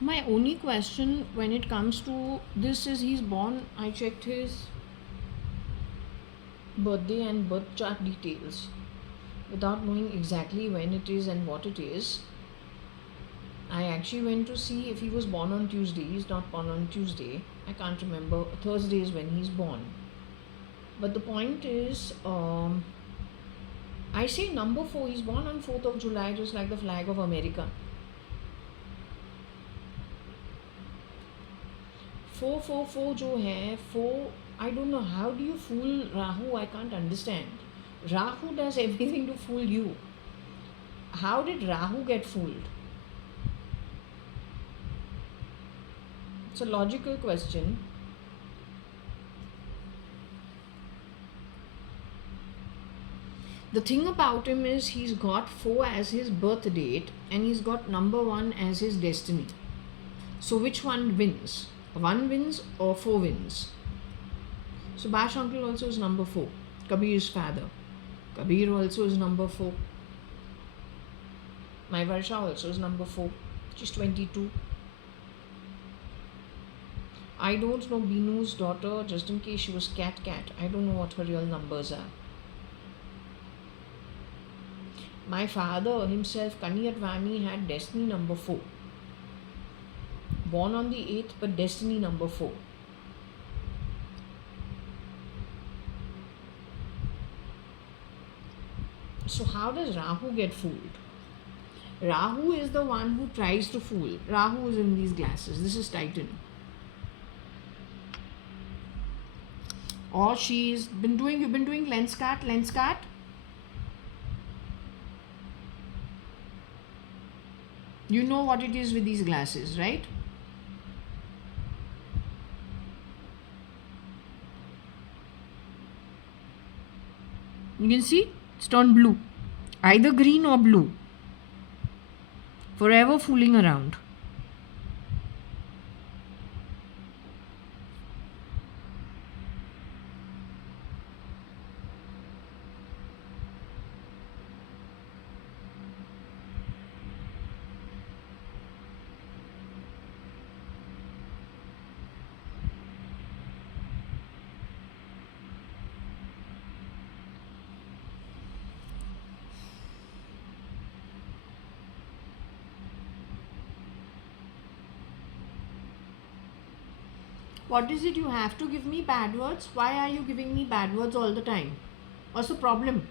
My only question when it comes to this is he's born. I checked his birthday and birth chart details without knowing exactly when it is and what it is. I actually went to see if he was born on Tuesday. He's not born on Tuesday. I can't remember. Thursday is when he's born. But the point is, I say number 4. He's born on 4th of July, just like the flag of America. 444 जो है 4, I don't know, how do you fool Rahu? I can't understand. Rahu does everything to fool you. How did Rahu get fooled? It's a logical question. The thing about him is he's got 4 as his birth date and he's got number 1 as his destiny. So which one wins? 1 wins or 4 wins? So Bash Uncle also is number 4. Kabir's father. Kabir also is number 4. My Varsha also is number 4. She's 22. I don't know Binu's daughter, just in case she was Cat. I don't know what her real numbers are. My father himself, JAYA.ADVANI, had destiny number 4. Born on the 8th, but destiny number 4. So how does Rahu get fooled? Rahu is the one who tries to fool. Rahu is in these glasses. This is Titan. Or you've been doing lens cut. You know what it is with these glasses, right? You can see it's turned blue. Either green or blue. Forever fooling around. What is it? You have to give me bad words? Why are you giving me bad words all the time? What's the problem?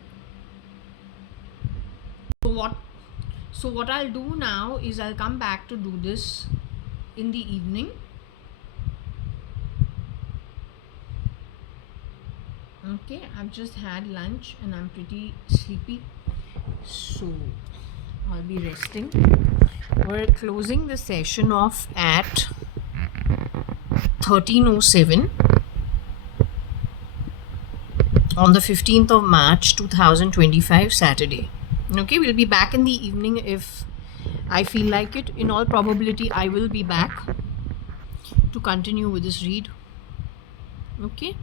So what I'll do now is I'll come back to do this in the evening. Okay, I've just had lunch and I'm pretty sleepy. So I'll be resting. We're closing the session off at 13:07 on the 15th of March 2025, Saturday. Okay, we'll be back in the evening if I feel like it. In all probability, I will be back to continue with this read. Okay.